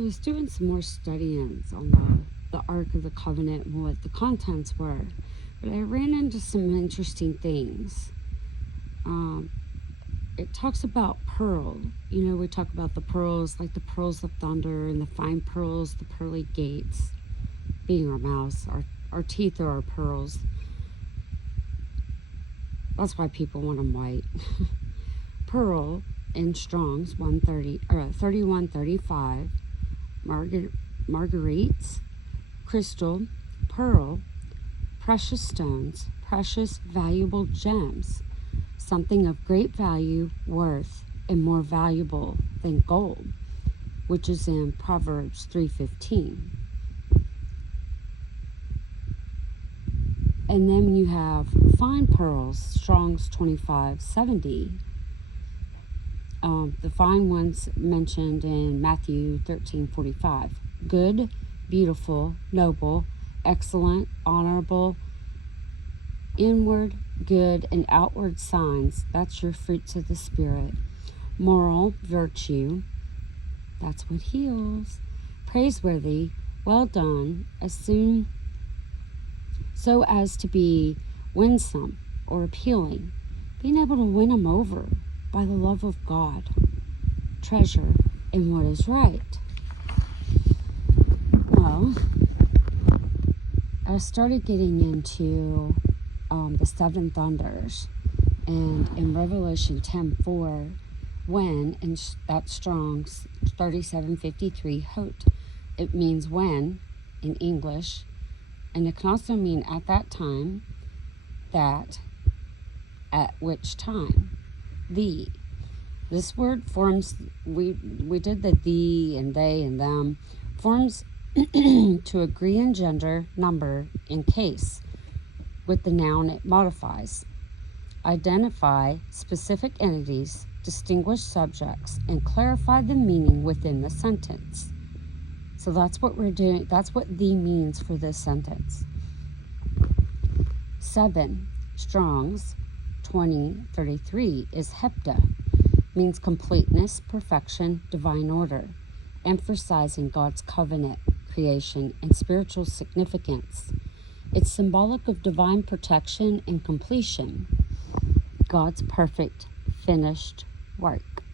I was doing some more studyings on the Ark of the Covenant and what the contents were, but I ran into some interesting things. It talks about pearl. You know, we talk about the pearls, like the pearls of thunder and the fine pearls, the pearly gates, being our mouths. Our teeth are our pearls. That's why people want them white. Pearl in Strong's 3135, marguerites, crystal, pearl, precious stones, precious valuable gems, something of great value, worth, and more valuable than gold, which is in Proverbs 3:15. And then you have fine pearls, Strong's 2570. The fine ones mentioned in Matthew 13:45. Good, beautiful, noble, excellent, honorable, inward, good, and outward signs. That's your fruits of the Spirit. Moral, virtue. That's what heals. Praiseworthy, well done, so as to be winsome or appealing. Being able to win them over by the love of God. Treasure in what is right. Well, I started getting into the seven thunders, and in Revelation 10:4, when, and that's Strong's 3753, hot, it means when in English, and it can also mean at that time, that, at which time. This word forms, we did the thee and they and them, forms to agree in gender, number, and case with the noun it modifies. Identify specific entities, distinguish subjects, and clarify the meaning within the sentence. So that's what we're doing. That's what the means for this sentence. 7, Strong's 2033 is hepta, means completeness, perfection, divine order, emphasizing God's covenant, creation, and spiritual significance. It's symbolic of divine protection and completion, God's perfect, finished work.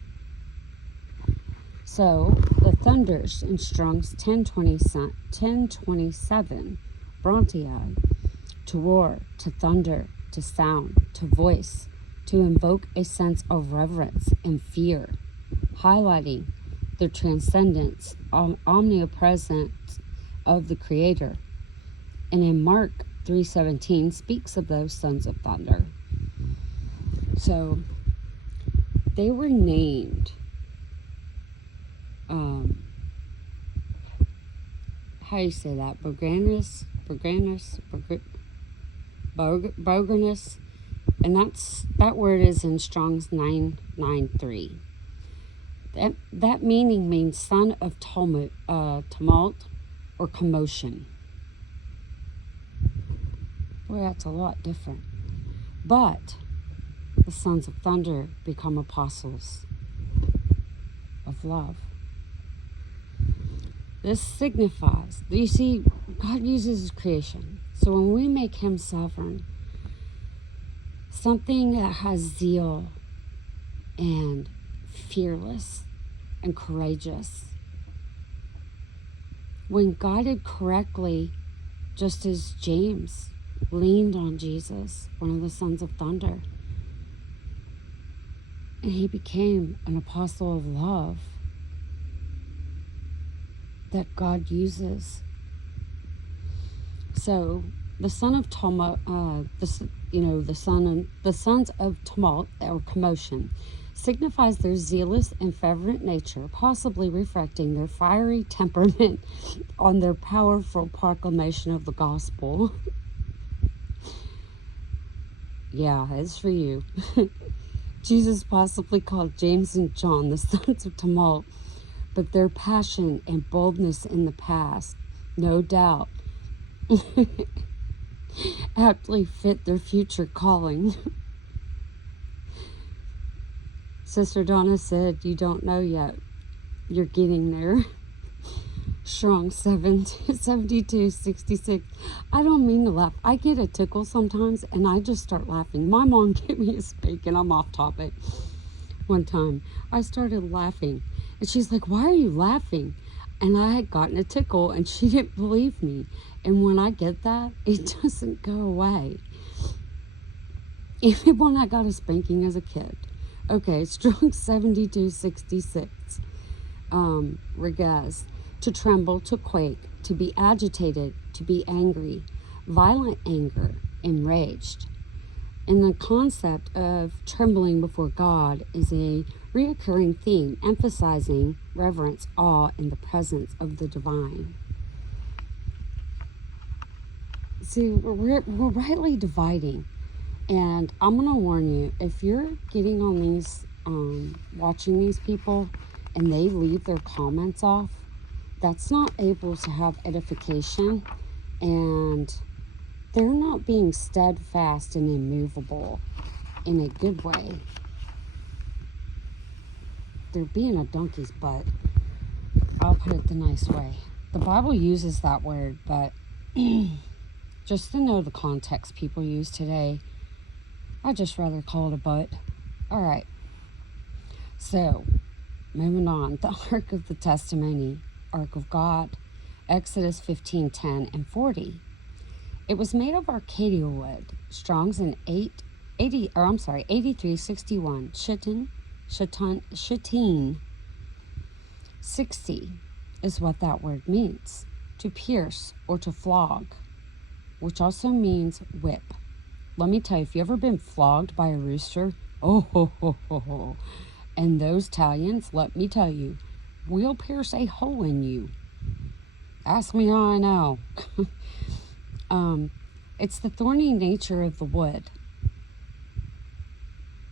So, the thunders in Strong's 1027, Brontii, to roar, to thunder, to sound, to voice, to invoke a sense of reverence and fear, highlighting the transcendence, omnipresence of the Creator. And in Mark 3:17 speaks of those sons of thunder. So they were named, how do you say that? Boganus, and that word is in Strong's 993. That meaning means son of tumult or commotion. Boy, that's a lot different. But the sons of thunder become apostles of love. This signifies, you see, God uses his creation. So when we make him sovereign, something that has zeal and fearless and courageous, when guided correctly, just as James leaned on Jesus, one of the sons of thunder, and he became an apostle of love that God uses. So the son of tumult, the sons of tumult or commotion, signifies their zealous and fervent nature, possibly reflecting their fiery temperament on their powerful proclamation of the gospel. Yeah, it's for you. Jesus possibly called James and John the sons of tumult, but their passion and boldness in the past, no doubt, aptly fit their future calling. Sister Donna said, "You don't know yet. You're getting there." Strong 7266. I don't mean to laugh. I get a tickle sometimes and I just start laughing. My mom gave me a spank, and I'm off topic. One time I started laughing and she's like, "Why are you laughing?" And I had gotten a tickle and she didn't believe me. And when I get that, it doesn't go away. Even when I got a spanking as a kid. Okay, strong 7266. Regaz. To tremble, to quake, to be agitated, to be angry, violent anger, enraged. And the concept of trembling before God is a reoccurring theme, emphasizing reverence, awe, and the presence of the divine. See, we're rightly dividing. And I'm going to warn you, if you're getting on these, watching these people, and they leave their comments off, that's not able to have edification, and they're not being steadfast and immovable in a good way. They're being a donkey's butt. I'll put it the nice way. The Bible uses that word, but just to know the context people use today, I'd just rather call it a butt. All right. So, moving on. The Ark of the Testimony, Ark of God, Exodus 15:10 and 40. It was made of Arcadia wood, Strong's in 8361, Shittim 60 is what that word means, to pierce or to flog, which also means whip. Let me tell you, if you've ever been flogged by a rooster, oh ho ho ho ho. And those Italians, let me tell you, will pierce a hole in you. Ask me how I know. It's the thorny nature of the wood.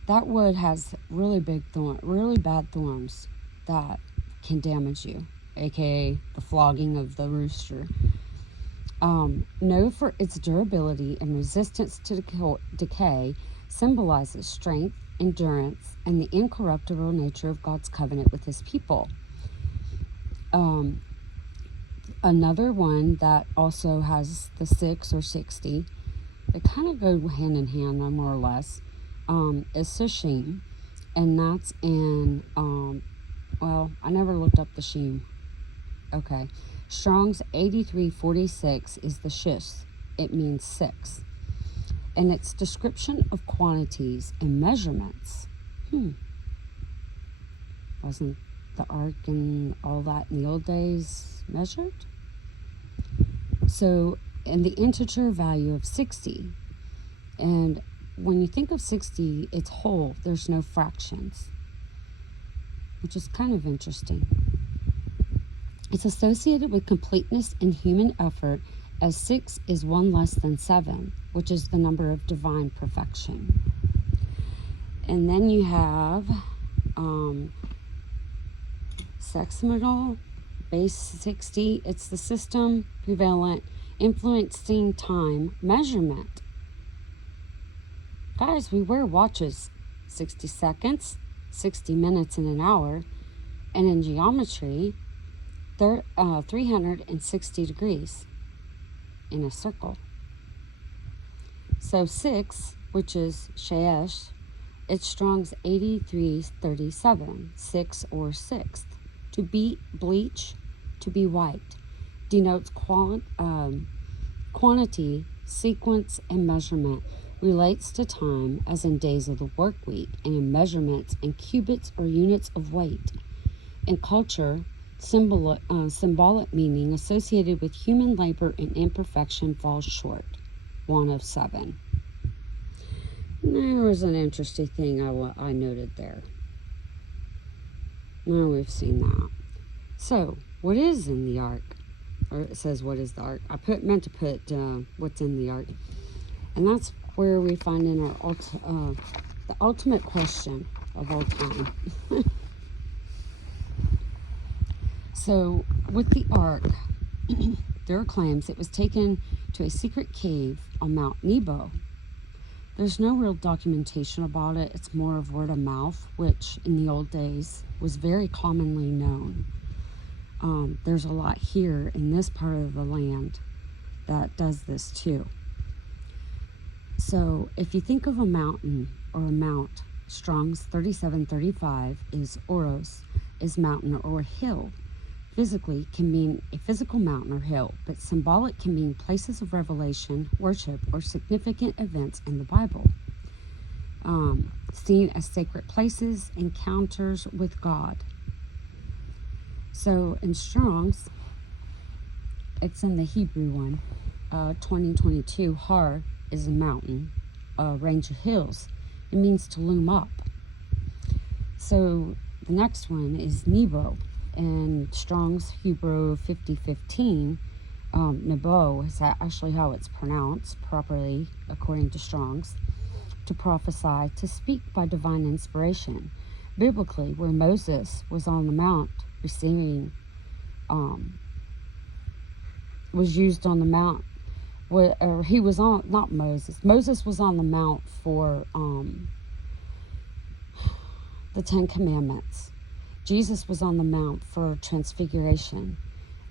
That wood has really bad thorns that can damage you, aka the flogging of the rooster. Known for its durability and resistance to decay, symbolizes strength, endurance, and the incorruptible nature of God's covenant with his people. Another one that also has the 6 or 60, they kind of go hand in hand, more or less, is Shishim, and that's in, well, I never looked up the Shim. Okay. Strong's 8346 is the Shish. It means 6. And its description of quantities and measurements. Wasn't the ark and all that in the old days measured? So, and the integer value of 60. And when you think of 60, it's whole. There's no fractions, which is kind of interesting. It's associated with completeness and human effort, as 6 is 1 less than 7, which is the number of divine perfection. And then you have sexagonal, base 60. It's the system prevalent influencing time measurement. Guys, we wear watches, 60 seconds, 60 minutes in an hour, and in geometry, 360 degrees in a circle. So 6, which is Sheesh, it's Strong's 8337, 6 or 6th. To be bleach, to be white, denotes quantity, sequence, and measurement. Relates to time, as in days of the work week, and in measurements in cubits or units of weight. In culture, symbolic meaning associated with human labor and imperfection falls short. 1 of 7. There was an interesting thing I noted there. Now we've seen that. So, what is in the ark? Or it says, what is the ark? I meant to put what's in the ark. And that's where we find in our the ultimate question of all time. So, with the ark, there are claims it was taken to a secret cave on Mount Nebo. There's no real documentation about it. It's more of word of mouth, which in the old days was very commonly known. There's a lot here in this part of the land that does this too. So if you think of a mountain or a mount, Strong's 3735 is oros, is mountain or hill. Physically can mean a physical mountain or hill, but symbolic can mean places of revelation, worship, or significant events in the Bible. Seen as sacred places, encounters with God. So in Strong's, it's in the Hebrew one, 2022, Har is a mountain, a range of hills. It means to loom up. So the next one is Nebo. In Strong's Hebrew 5015, Nebo is actually how it's pronounced properly according to Strong's. To prophesy, to speak by divine inspiration. Biblically, where Moses was on the mount receiving, was used on the mount, or he was on, not Moses. Moses was on the mount for the Ten Commandments. Jesus was on the mount for transfiguration.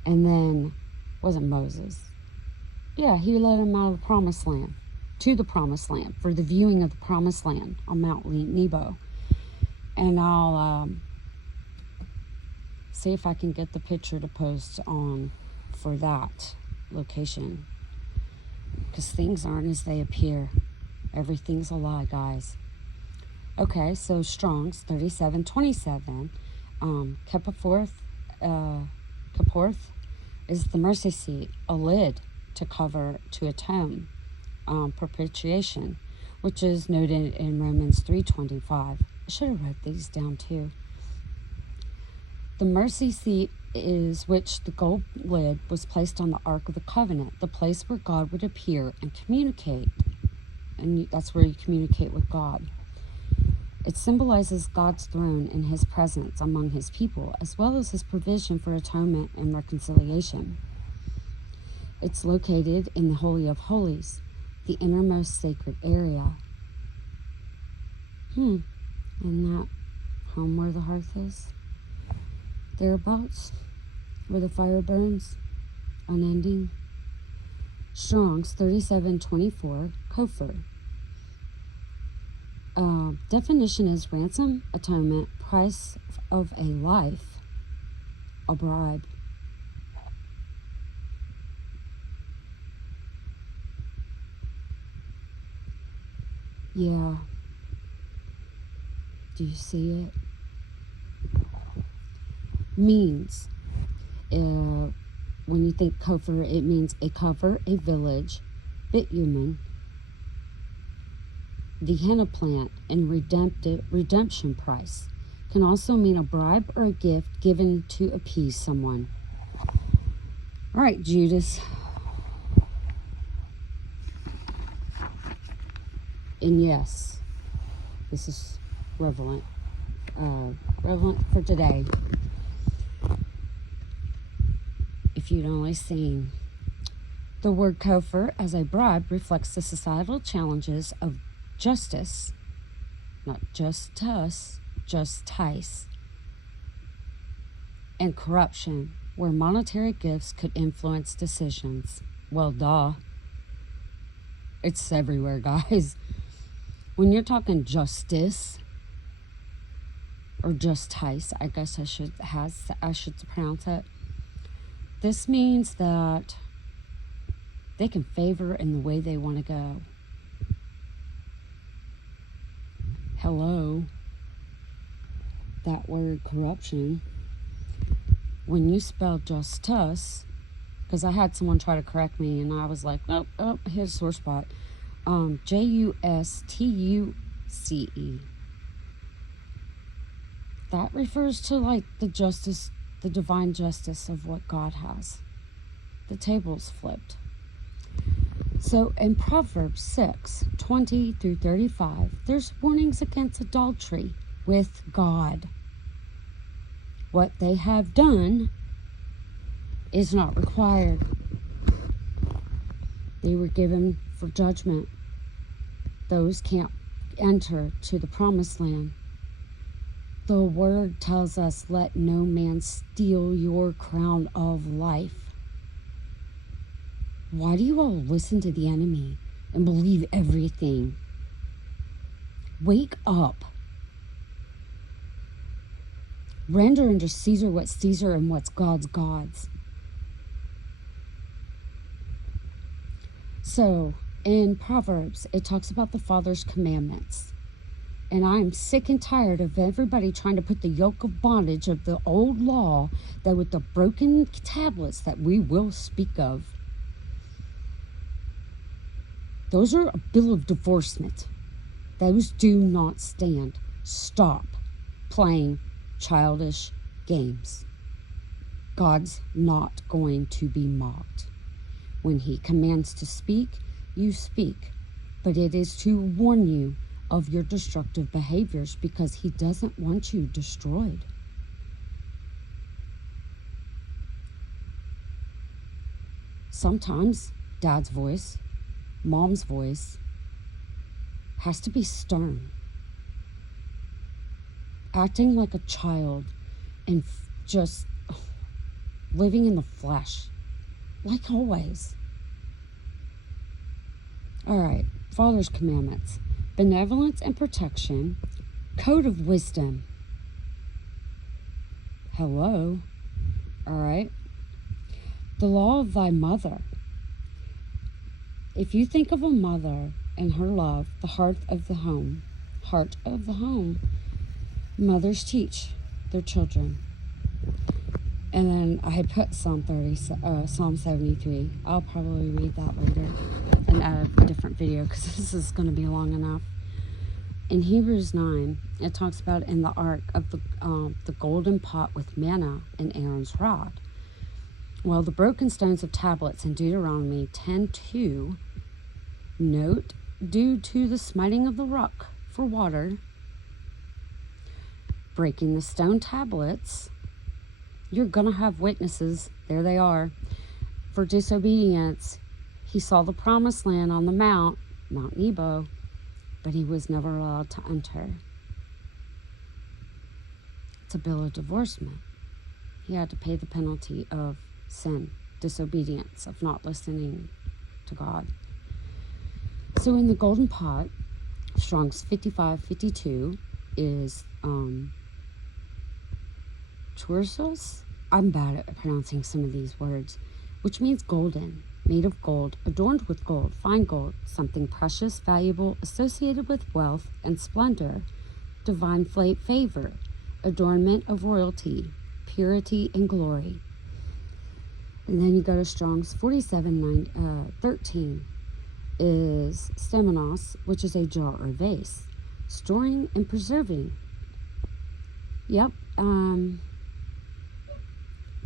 And then, wasn't Moses? Yeah, he led him out of the promised land, to the promised land, for the viewing of the promised land on Mount Nebo. And I'll see if I can get the picture to post on for that location. Because things aren't as they appear. Everything's a lie, guys. Okay, so Strong's 3727. Kipporth is the mercy seat, a lid to cover, to atone, propitiation, which is noted in Romans 3:25. I should have wrote these down too. The mercy seat is which the gold lid was placed on the Ark of the Covenant, the place where God would appear and communicate. And that's where you communicate with God. It symbolizes God's throne and his presence among his people, as well as his provision for atonement and reconciliation. It's located in the Holy of Holies, the innermost sacred area. Isn't that home where the hearth is? Thereabouts, where the fire burns, unending. Strong's 3724, Kofar. Definition is ransom, atonement, price of a life, a bribe. Yeah. Do you see it? Means, when you think Kofar, it means a cover, a village, bitumen, the henna plant, and redemption price. Can also mean a bribe or a gift given to appease someone. All right, Judas. And yes, this is relevant for today. If you'd only seen. The word kofar as a bribe reflects the societal challenges of justice, not justice, and corruption, where monetary gifts could influence decisions. Well, duh. It's everywhere, guys. When you're talking justice, or justice, I guess I should pronounce it. This means that they can favor in the way they want to go. Hello. That word corruption. When you spell justice, because I had someone try to correct me and I was like, oh, here's a sore spot. Justuce. That refers to like the justice, the divine justice of what God has. The table's flipped. So in Proverbs 6:20-35, there's warnings against adultery with God. What they have done is not required. They were given for judgment. Those can't enter to the promised land. The word tells us, let no man steal your crown of life. Why do you all listen to the enemy and believe everything? Wake up. Render unto Caesar what's Caesar and what's God's God's. So, in Proverbs, it talks about the Father's commandments. And I'm sick and tired of everybody trying to put the yoke of bondage of the old law, that with the broken tablets that we will speak of. Those are a bill of divorcement. Those do not stand. Stop playing childish games. God's not going to be mocked. When he commands to speak, you speak. But it is to warn you of your destructive behaviors, because he doesn't want you destroyed. Sometimes dad's voice, mom's voice has to be stern. Acting like a child and just living in the flesh, like always. All right, Father's commandments. Benevolence and protection. Code of wisdom. Hello. All right. The law of thy mother. If you think of a mother and her love, the heart of the home, mothers teach their children. And then I had put Psalm 73. I'll probably read that later and add a different video, because this is going to be long enough. In Hebrews 9, it talks about in the ark of the golden pot with manna in Aaron's rod. Well, the broken stones of tablets in Deuteronomy 10:2 note, due to the smiting of the rock for water, breaking the stone tablets, you're going to have witnesses. There they are. For disobedience, he saw the promised land on the Mount Nebo, but he was never allowed to enter. It's a bill of divorcement. He had to pay the penalty of sin, disobedience, of not listening to God. So in the golden pot, Strong's 5552 is Chursos. I'm bad at pronouncing some of these words, which means golden, made of gold, adorned with gold, fine gold, something precious, valuable, associated with wealth and splendor, divine favor, adornment of royalty, purity and glory. And then you go to Strong's 47:13 is Stamenos, which is a jar or vase, storing and preserving. Yep.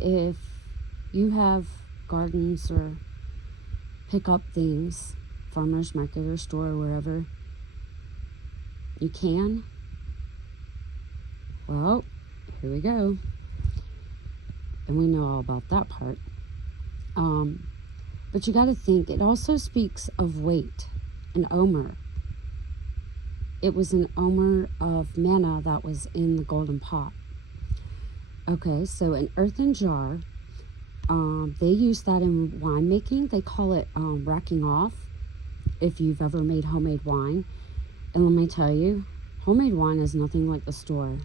If you have gardens or pick up things, farmer's market or store or wherever, you can. Well, here we go. And we know all about that part. But you got to think, it also speaks of weight, an omer. It was an omer of manna that was in the golden pot. Okay, so an earthen jar, they use that in winemaking. They call it racking off, if you've ever made homemade wine. And let me tell you, homemade wine is nothing like the store.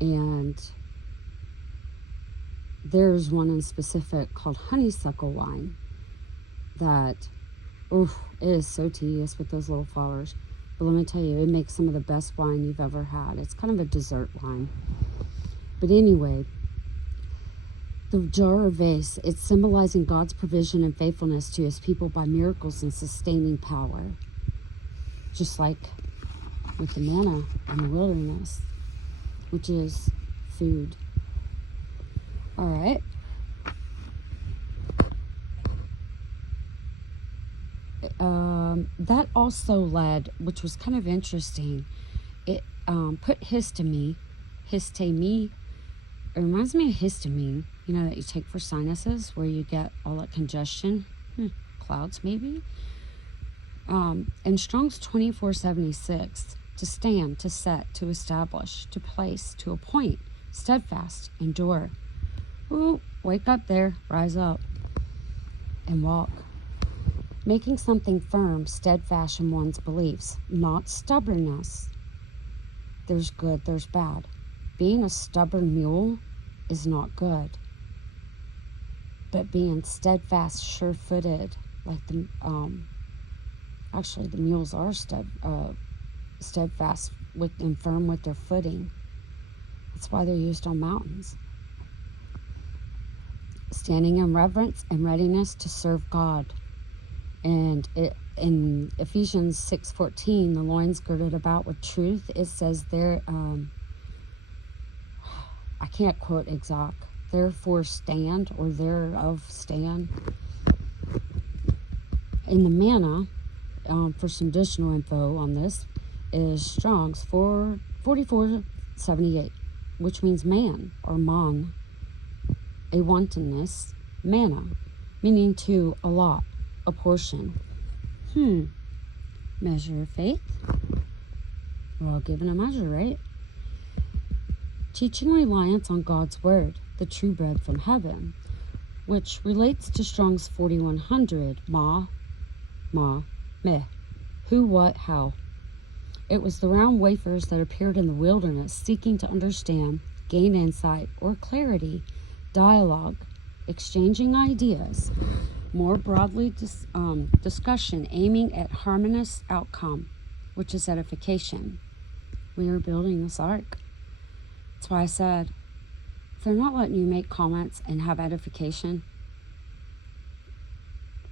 And there's one in specific called honeysuckle wine that, it is so tedious with those little flowers. But let me tell you, it makes some of the best wine you've ever had. It's kind of a dessert wine. But anyway, the jar or vase, it's symbolizing God's provision and faithfulness to his people by miracles and sustaining power. Just like with the manna in the wilderness, which is food. All right. That also led, which was kind of interesting, it put histemi. It reminds me of histamine, that you take for sinuses, where you get all that congestion, clouds maybe. And Strong's 2476 to stand, to set, to establish, to place, to appoint, steadfast, endure. Ooh, wake up there, rise up, and walk. Making something firm, steadfast in one's beliefs, not stubbornness. There's good, there's bad. Being a stubborn mule is not good. But being steadfast, sure-footed, like actually the mules are steadfast and firm with their footing. That's why they're used on mountains. Standing in reverence and readiness to serve God. And in Ephesians 6:14, the loins girded about with truth, it says there, I can't quote exact, therefore stand, or thereof stand. In the manna, for some additional info on this, is Strong's 4478, which means man, or man, a wantonness, manna, meaning to allot, a portion. Measure of faith. We're all given a measure, right? Teaching reliance on God's word, the true bread from heaven, which relates to Strong's 4100, ma, meh, who, what, how. It was the round wafers that appeared in the wilderness, seeking to understand, gain insight or clarity, dialogue, exchanging ideas, more broadly discussion aiming at harmonious outcome, which is edification. We are building this ark. That's why I said, if they're not letting you make comments and have edification,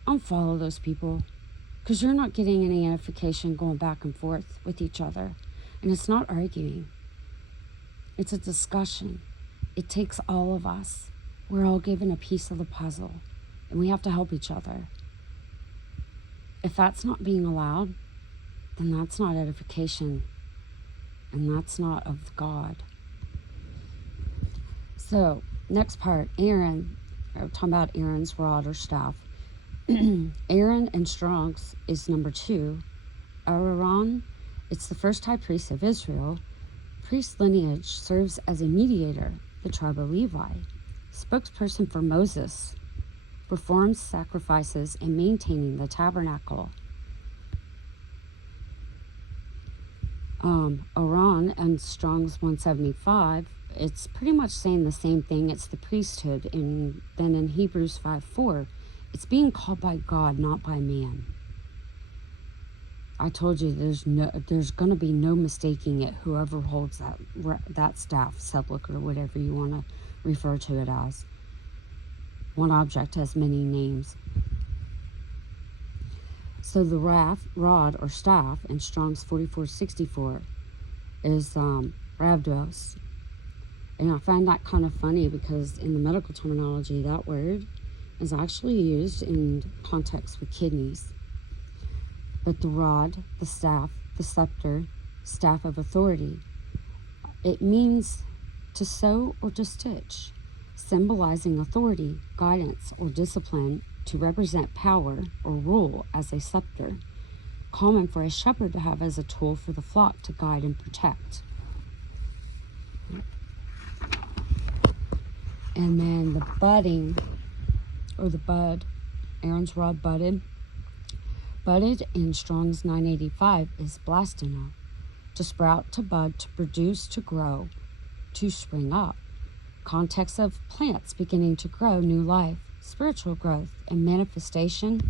unfollow those people, because you're not getting any edification going back and forth with each other. And it's not arguing. It's a discussion. It takes all of us. We're all given a piece of the puzzle, and we have to help each other. If that's not being allowed, then that's not edification, and that's not of God. So, next part, Aaron, we're talking about Aaron's rod or staff. Aaron and Strong's is number 2. Aaron, it's the first high priest of Israel. Priest lineage serves as a mediator, the tribe of Levi. Spokesperson for Moses, performs sacrifices and maintaining the tabernacle. Aaron and Strong's 175, it's pretty much saying the same thing. It's the priesthood. And then in Hebrews 5:4, it's being called by God, not by man. I told you there's going to be no mistaking it. Whoever holds that staff, sepulcher, whatever you want to refer to it as. One object has many names. So the rod or staff in Strong's 4464 is rhabdos. And I find that kind of funny because in the medical terminology, that word is actually used in context with kidneys. But the rod, the staff, the scepter, staff of authority, it means to sew or to stitch, symbolizing authority, guidance, or discipline, to represent power or rule as a scepter, common for a shepherd to have as a tool for the flock to guide and protect. And then the budding, or the bud, Aaron's rod budded in Strong's 985 is blastino, to sprout, to bud, to produce, to grow, to spring up. Context of plants beginning to grow new life, spiritual growth, and manifestation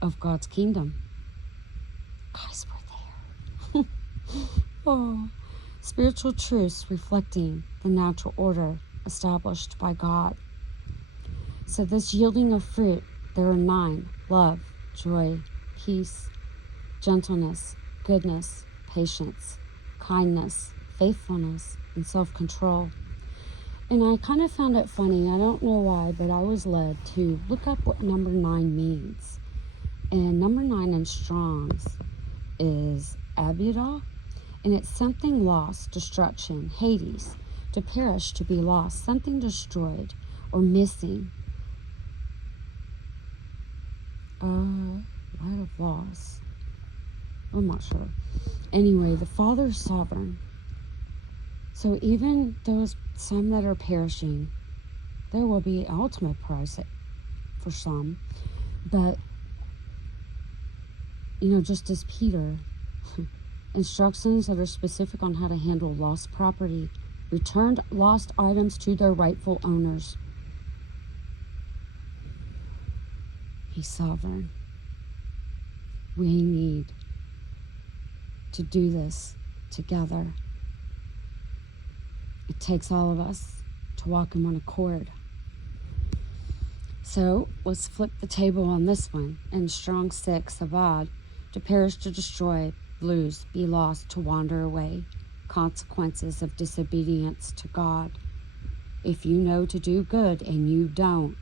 of God's kingdom. Guys, we're there. Oh, spiritual truths reflecting the natural order established by God. So this yielding of fruit, there are 9: love, joy, peace, gentleness, goodness, patience, kindness, faithfulness, and self-control. And I kind of found it funny, I don't know why, but I was led to look up what number 9 means. And number 9 in Strong's is Abidah, and it's something lost, destruction, Hades, to perish, to be lost, something destroyed or missing. Light of loss. I'm not sure. Anyway, the Father is sovereign. So even those some that are perishing, there will be an ultimate price for some. But, just as Peter, instructions that are specific on how to handle lost property, returned lost items to their rightful owners. He's sovereign. We need to do this together. It takes all of us to walk in one accord. So let's flip the table on this one. In Strong 6, Abad, to perish, to destroy, lose, be lost, to wander away. Consequences of disobedience to God. If you know to do good and you don't.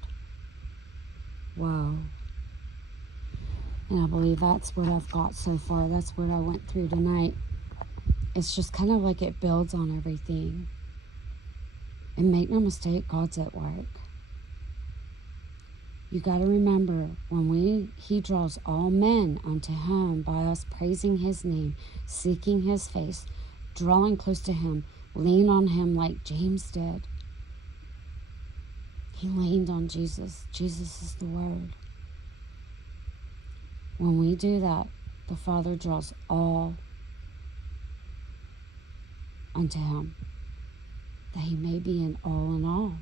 Whoa. And I believe that's what I've got so far. That's what I went through tonight. It's just kind of like it builds on everything. And make no mistake, God's at work. You got to remember, when He draws all men unto Him by us praising His name, seeking His face, drawing close to Him, lean on Him like James did. He leaned on Jesus. Jesus is the Word. When we do that, the Father draws all unto Him, that He may be in all.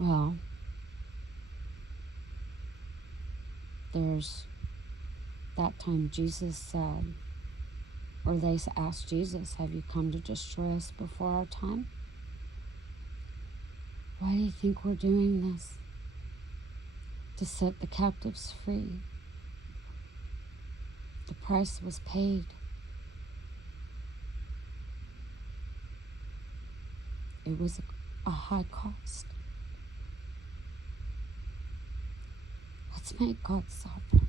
Well, there's that time Jesus said, or they asked Jesus, have you come to destroy us before our time? Why do you think we're doing this? To set the captives free. The price was paid. It was a high cost. Let's make God sovereign.